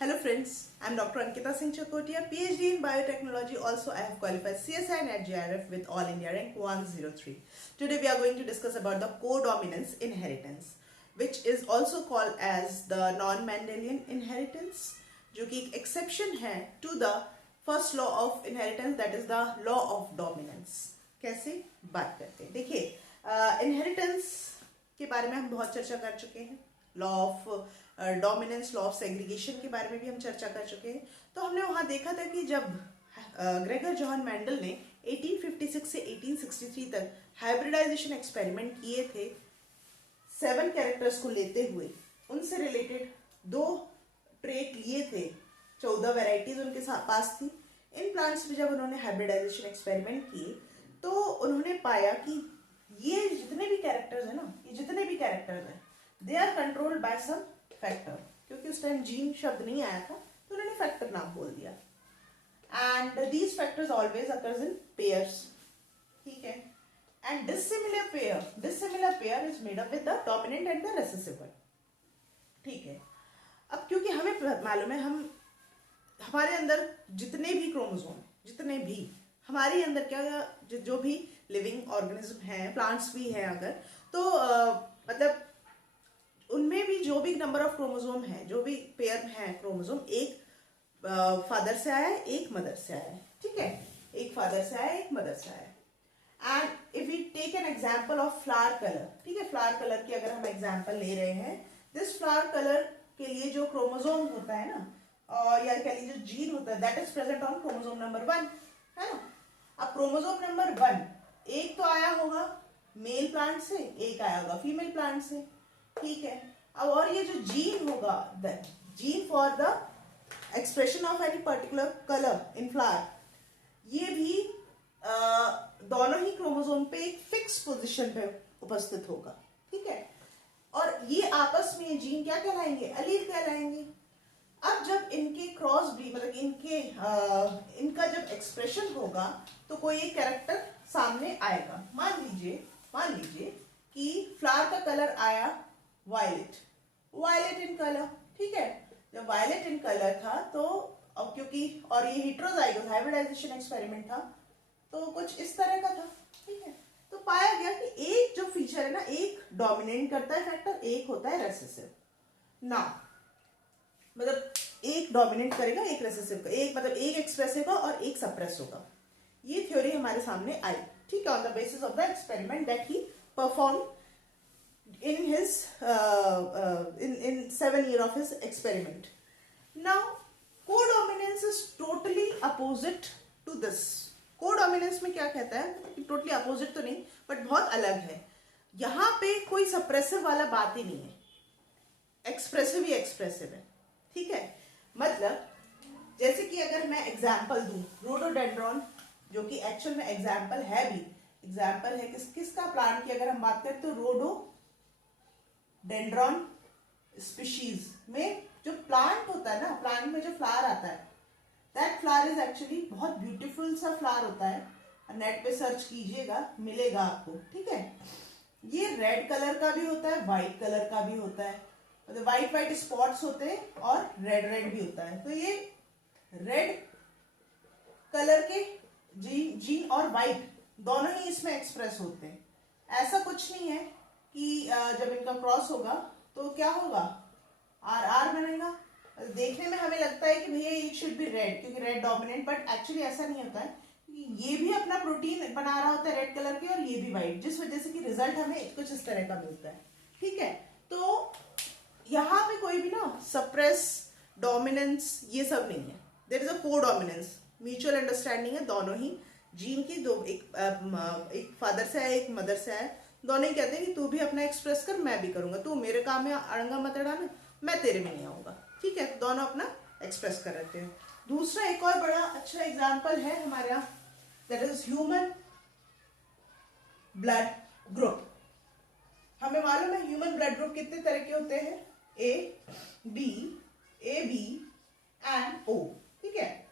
Hello friends, I am Dr. Ankita Singh Chakotia, PhD in Biotechnology. Also, I have qualified CSI and GRF with All India rank 103. Today we are going to discuss about the codominance inheritance, which is also called as the non-Mendelian inheritance, जो कि एक exception है to the first law of inheritance, that is the law of dominance. कैसे बात करते हैं? देखिए, inheritance के बारे में हम बहुत चर्चा कर चुके हैं. Law of dominance, law of segregation के बारे में भी हम चर्चा कर चुके हैं. तो हमने वहाँ देखा था कि जब ग्रेगर जॉन मेंडल ने 1856 से 1863 तक हाइब्रिडाइजेशन एक्सपेरिमेंट किए थे 7 कैरेक्टर्स को लेते हुए, उनसे रिलेटेड 2 ट्रेट लिए थे, 14 वेराइटीज उनके पास थी. इन प्लांट्स में जब उन्होंने हाइब्रिडाइजेशन एक्सपेरिमेंट किए तो उन्होंने पाया कि ये जितने भी कैरेक्टर्स हैं ना, ये जितने भी कैरेक्टर्स हैं, they are controlled by some factor. क्योंकि उस टाइम जीन शब्द नहीं आया था तो उन्होंने फैक्टर नाम बोल दिया. And these factors always occurs in pairs. ठीक है. And dissimilar pair is made up with the dominant and the recessive one. ठीक है. अब क्योंकि हमें मालूम है, हम हमारे अंदर जितने भी क्रोमोसोम, जितने भी हमारे अंदर क्या जो भी लिविंग ऑर्गेनिज्म हैं, प्लांट्स भी हैं अगर, तो मतलब उनमें भी जो भी नंबर ऑफ क्रोमोसोम है, जो भी पेयर है क्रोमोसोम, एक फादर से आया है, एक मदर से आया है. ठीक है. एक फादर से आया है, एक मदर से आया है. And if we take an example of flower colour, ठीक है, फ्लावर कलर की अगर हम एग्जांपल ले रहे हैं, दिस फ्लावर कलर के लिए जो क्रोमोसोम होता है ना, और या कह लीजिए जीन होता है, that is present on chromosome number 1, है ना. अब क्रोमोसोम नंबर 1 एक तो आया होगा मेल प्लांट से, एक आया होगा फीमेल प्लांट से. ठीक है. अब और ये जो जीन होगा, the gene for the expression of any particular colour in flower, ये भी दोनों ही क्रोमोसोम पे एक फिक्स पोजीशन पे उपस्थित होगा. ठीक है. और ये आपस में ये जीन क्या कहलाएंगे? अलील कहलाएंगे. अब जब इनके क्रॉस ब्रीड, मतलब इनका जब एक्सप्रेशन होगा तो कोई एक कैरेक्टर सामने आएगा. मान लीजिए कि फ्लावर का कलर आया वायलेट इन कलर. ठीक है. जब वायलेट इन कलर था तो अब क्योंकि, और ये हेटेरोजाइगस हाइब्रिडाइजेशन एक्सपेरिमेंट था, तो कुछ इस तरह का था. ठीक है. तो पाया गया कि एक जो फीचर है ना, एक डोमिनेट करता है फैक्टर, एक होता है रेसेसिव. ना मतलब एक डोमिनेट करेगा, एक रेसेसिव का, एक मतलब एक एक्सप्रेसिव का और एक सप्रेस होगा. ये थ्योरी हमारे सामने आई. ठीक है. On the basis of the experiment that he perform in his in 7 years of his experiment. Now codominance is totally opposite to this. codominance में क्या कहता है? totally opposite तो नहीं, but बहुत अलग है. यहाँ पे कोई सप्रेसिव वाला बात ही नहीं है, एक्सप्रेसिव ही एक्सप्रेसिव है. ठीक है. मतलब जैसे कि अगर मैं एग्जाम्पल दूं, रोडोडेंड्रॉन, जो कि एक्चुअल में एग्जाम्पल है भी, एग्जाम्पल है किसका प्लांट की अगर हम बात करें तो रोडोडेंड्रॉन स्पीशीज में जो प्लांट होता है ना, प्लांट में जो फ्लावर आता है, दैट फ्लावर इज एक्चुअली बहुत ब्यूटीफुल सा फ्लावर होता है. नेट पे सर्च कीजिएगा, मिलेगा आपको. ठीक है. ये रेड कलर का भी होता है, व्हाइट कलर का भी होता है, मतलब व्हाइट स्पॉट्स होते हैं और रेड भी होता है. तो ये रेड कलर के जीन और व्हाइट दोनों ही इसमें एक्सप्रेस होते हैं. ऐसा कुछ नहीं है कि जब इनका क्रॉस होगा तो क्या होगा, आर बनेगा. देखने में हमें लगता है कि भैया इट शुड बी रेड क्योंकि रेड डोमिनेंट, बट एक्चुअली ऐसा नहीं होता है. ये भी अपना प्रोटीन बना रहा होता है रेड कलर के और ये भी व्हाइट, जिस वजह से कि रिजल्ट हमें कुछ इस तरह का मिलता है. ठीक है. तो यहाँ पे कोई भी ना सप्रेस, डोमिनेंस, ये सब नहीं है. There is a codominance, mutual understanding है दोनों ही जीन की. दो, एक फादर से आया, एक मदर से आया. दोनों ही कहते हैं कि तू भी अपना एक्सप्रेस कर, मैं भी करूंगा. तू मेरे काम में अड़ंगा मत अड़ाना, मैं तेरे में नहीं आऊंगा. ठीक है. दोनों अपना एक्सप्रेस कर रहे हैं. दूसरा एक और बड़ा अच्छा एग्जांपल है हमारे यहाँ, that is human blood group. हमें मालूम है ह्यूमन ब्लड ग्रुप कितने तरह के होते हैं? ए बी एंड ओ. ठीक है.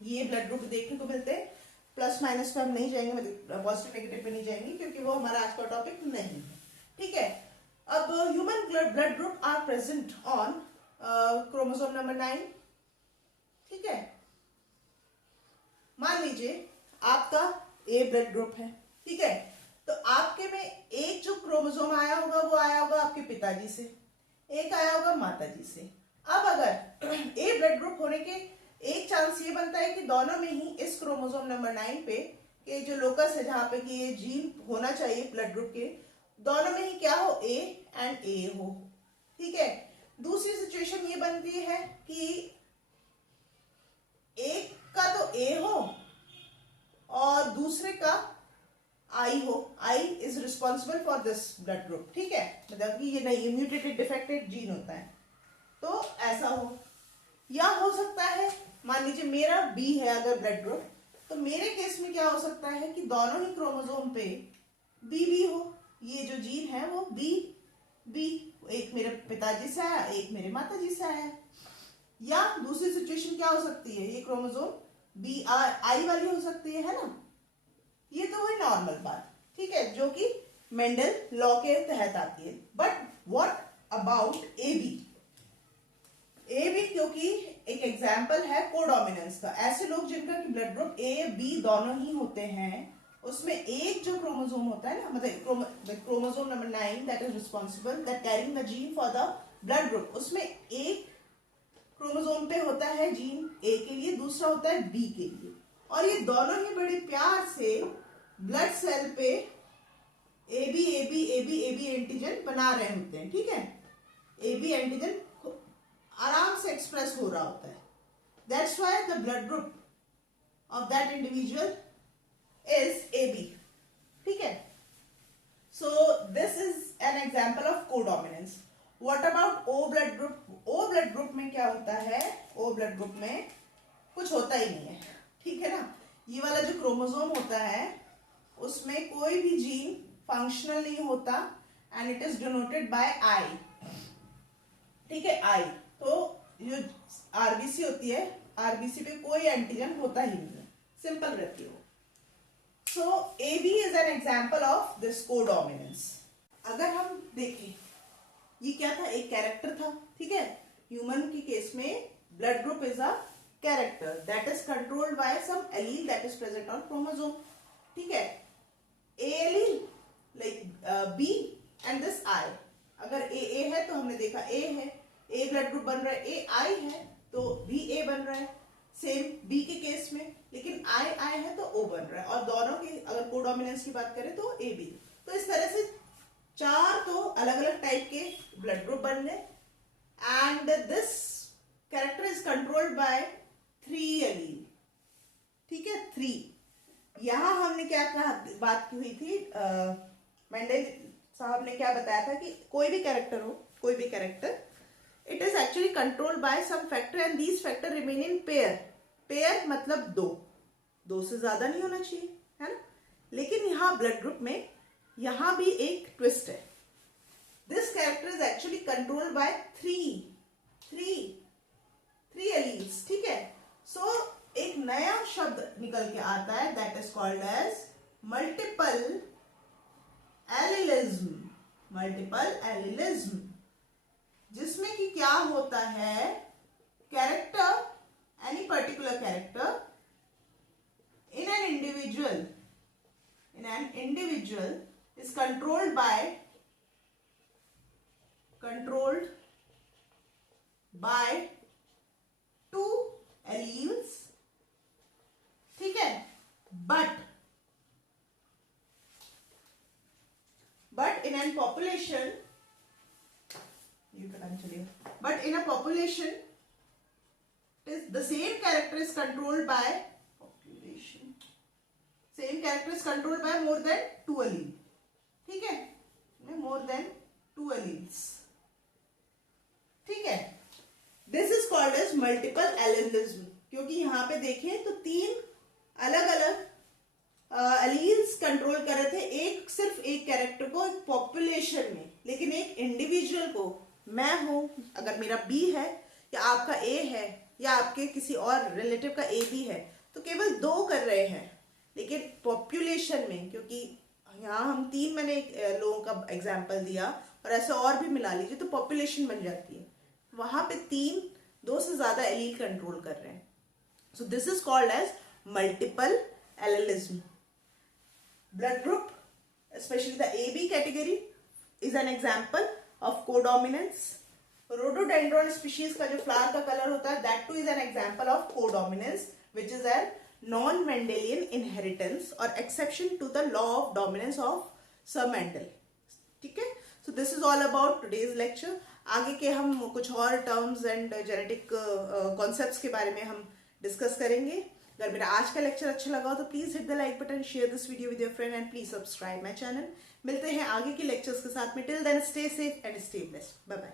ये ब्लड ग्रुप देखने को मिलते हैं. प्लस माइनस पे हम नहीं जाएंगे, मतलब पॉजिटिव नेगेटिव पे नहीं जाएंगे क्योंकि वो हमारा आज का टॉपिक नहीं है. ठीक है. अब human blood group are present on chromosome number 9, ठीक है। मान लीजिए आपका ए ब्लड ग्रुप है, ठीक है, तो आपके में एक जो क्रोमोसोम आया होगा वो आया होगा आपके पिताजी से, एक आया होगा माताजी से। अब अगर ए ब्लड ग्रुप होने के एक चांस ये बनता है कि दोनों में ही इस क्रोमोसोम नंबर 9 पे के जो लोकस है जहां पे कि ये जीन होना चाहिए ब्लड ग्रुप के, दोनों में ही क्या हो, ए एंड ए हो, ठीक है। दूसरी सिचुएशन ये बनती है कि एक का तो ए हो और दूसरे का आई हो, I is responsible for this blood group, ठीक है, मतलब कि ये नहीं म्यूटेटेड डिफेक्टेड जीन होता है, तो ऐसा हो। या हो सकता है मान लीजिए मेरा बी है अगर ब्लड ग्रुप, तो मेरे केस में क्या हो सकता है कि दोनों ही क्रोमोसोम पे बी बी हो, ये जो जीन है वो बी बी, एक मेरे पिताजी से आया, एक मेरे माताजी से आया। या दूसरी सिचुएशन क्या हो सकती है, ये क्रोमोसोम बी आई वाली हो सकती है ना, ये तो हुई नॉर्मल बात, ठीक है, जो कि मेंडल लॉ के तहत आती है। But what about A B? A B क्योंकि एक एग्जाम्पल है कोडोमिनेंस का, ऐसे लोग जिनका ब्लड ग्रुप ए बी दोनों ही होते हैं, उसमें एक जो क्रोमोसोम होता है ना, मतलब chromosome number 9 that is responsible that carrying the gene for the blood group, उसमें एक क्रोमोसोम पे होता है जीन ए के लिए, दूसरा होता है बी के लिए, और ये दोनों ही बड़े प्यार से ब्लड सेल पे A B A B A B A B antigen बना रहे होते हैं, ठीक है। ए बी एंटीजन आराम से एक्सप्रेस हो रहा होता है, that's why the blood group of that individual is A B, ठीक है। So this is an example of codominance. What about O blood group? O blood group में क्या होता है, ओ ब्लड ग्रुप में कुछ होता ही नहीं है, ठीक है ना। ये वाला जो क्रोमोसोम होता है उसमें कोई भी जीन फंक्शनल नहीं होता and it is denoted by I, ठीक है, आई। तो जो आरबीसी होती है, आरबीसी पे कोई एंटीजन होता ही नहीं है, सिंपल रहती है वो। So A B is an example of this codominance. अगर हम देखें ये क्या था, एक कैरेक्टर था, ठीक है। ह्यूमन के केस में blood group is a character that is controlled by some allele that is present on chromosome, ठीक है। A allele like B and this I, अगर ए है तो हमने देखा ए है, ए ब्लड ग्रुप बन रहा है, ए आई है तो बी ए बन रहा है, सेम बी के केस में, लेकिन आई है तो ओ बन रहा है, और दोनों की अगर कोडोमिनेंस की बात करें तो ए बी। तो इस तरह से चार तो अलग अलग टाइप के ब्लड ग्रुप बन गए and this character is controlled bye 3 allele, ठीक है, 3। यहां हमने क्या कहा, बात की हुई थी, मेंडल साहब ने क्या बताया था कि कोई भी कैरेक्टर हो, कोई भी character, it is actually controlled by some factor and these factor remain in pair. Pair मतलब दो से ज्यादा नहीं होना चाहिए, है ना। लेकिन यहाँ ब्लड ग्रुप में यहां भी एक ट्विस्ट है, this character is actually controlled by three alleles, ठीक है। सो एक नया शब्द निकल के आता है that is called as multiple allelism, multiple allelism, जिसमें कि क्या होता है, character, any particular character in an individual is controlled by 2 alleles, ठीक है। but in a population, in a population the same character is controlled by more than 2 alleles, ठीक है, more than 2 alleles, ठीक है। This is called as multiple allelism, क्योंकि यहाँ पे देखें तो 3 अलग अलग एलील्स कंट्रोल कर रहे थे, एक सिर्फ एक कैरेक्टर को एक पॉपुलेशन में, लेकिन एक इंडिविजुअल को, मैं हूं, अगर मेरा बी है या आपका ए है या आपके किसी और रिलेटिव का ए बी है, तो केवल 2 कर रहे हैं। लेकिन पॉपुलेशन में, क्योंकि यहाँ हम 3 मैंने लोगों का एग्जाम्पल दिया और ऐसे और भी मिला लीजिए तो पॉपुलेशन बन जाती है, वहां पे दो से ज्यादा एलील कंट्रोल कर रहे हैं. So this is called as multiple allelism. Blood group, especially the AB category, is an example of codominance. Rhododendron species का जो flower का color होता है, that too is an example of codominance, which is a non-Mendelian inheritance or exception to the law of dominance of Sir Mendel. ठीक है? So this is all about today's lecture. आगे के हम कुछ और terms and genetic concepts के बारे में हम discuss करेंगे. अगर मेरा आज का लेक्चर अच्छा लगा हो तो please hit the like button, share this video with your friend and please subscribe my channel. मिलते हैं आगे के लेक्चर्स के साथ में. Till then stay safe and stay blessed. Bye bye.